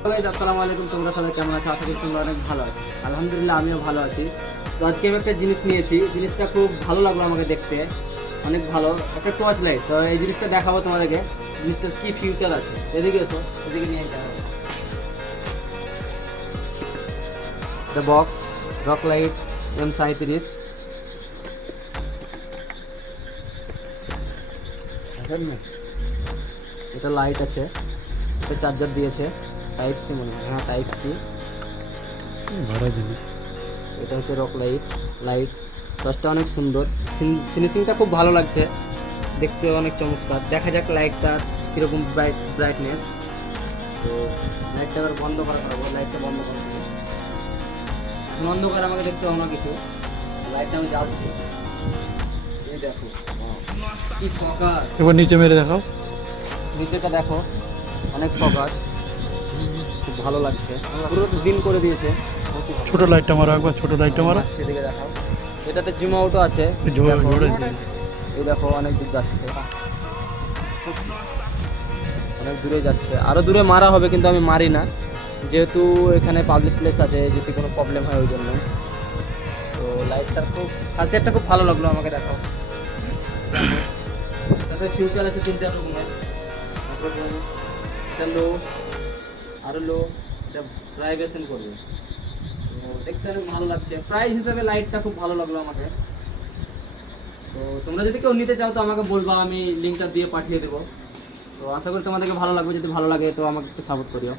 আসসালামু আলাইকুম, তোমরা সবাই কেমন আছো? আশা করি তোমরা অনেক ভালো আছো। আলহামদুলিল্লাহ আমিও ভালো আছি। তো আজকে আমি একটা জিনিস নিয়েছি, জিনিসটা খুব ভালো লাগলো আমাকে দেখতে, অনেক ভালো একটা টর্চ লাইট। তো এই জিনিসটা দেখাবো তোমাদেরকে, জিনিসটার কি ফিউচার আছে। এদিকে এসো, এদিকে নিয়ে যাবো। The box rock light M37। এটা লাইট আছে, এটা চার্জার দিয়েছে, টাইপ সি মনে হয়, হ্যাঁ টাইপ সি। এটা হচ্ছে রক লাইট। লাইট টর্চটা অনেক সুন্দর, ফিনিশিংটা খুব ভালো লাগছে, দেখতে অনেক চমৎকার। দেখা যাক লাইটটা কীরকম ব্রাইটনেস। তো লাইটটা এবার বন্ধ করা করবো, লাইটটা বন্ধ করা হবে। এখন অন্ধকার, আমাকে দেখতে হবে না কিছু। লাইটটা আমি জ্বালছি, এই দেখো কি ফোকাস। এবার নিচে মেরে দেখাও। নিচেটা দেখো, অনেক ফোকাস, খুব ভালো লাগছে, পুরো দিন করে দিয়েছে। ছোট লাইটটা মারো একবার, ছোট লাইটটা মারো। সেদিকে দেখাও। এটাতে জুম আউটও আছে, জোরে এই দেখো অনেক দূর যাচ্ছে, অনেক দূরে যাচ্ছে। আরো দূরে মারা হবে কিন্তু আমি মারি না, যেহেতু এখানে পাবলিক প্লেস আছে, যদি কোনো প্রবলেম হয় ওই জন্য। তো লাইটটা খুব কাছেরটা খুব ভালো লাগলো আমাকে, দেখাও। তাতে ফিউচার আছে 3-4 রকমের। এটা লো, আরো লো, এটা প্রাইভেশন করবে। তো দেখতে অনেক ভালো লাগছে, প্রাইস হিসাবে লাইটটা খুব ভালো লাগলো আমাকে। তো তোমরা যদি কেউ নিতে চাও তো আমাকে বলবা, আমি লিঙ্কটা দিয়ে পাঠিয়ে দেবো। তো আশা করি তোমাদেরকে ভালো লাগবে, যদি ভালো লাগে তো আমাকে একটু সাপোর্ট করিও।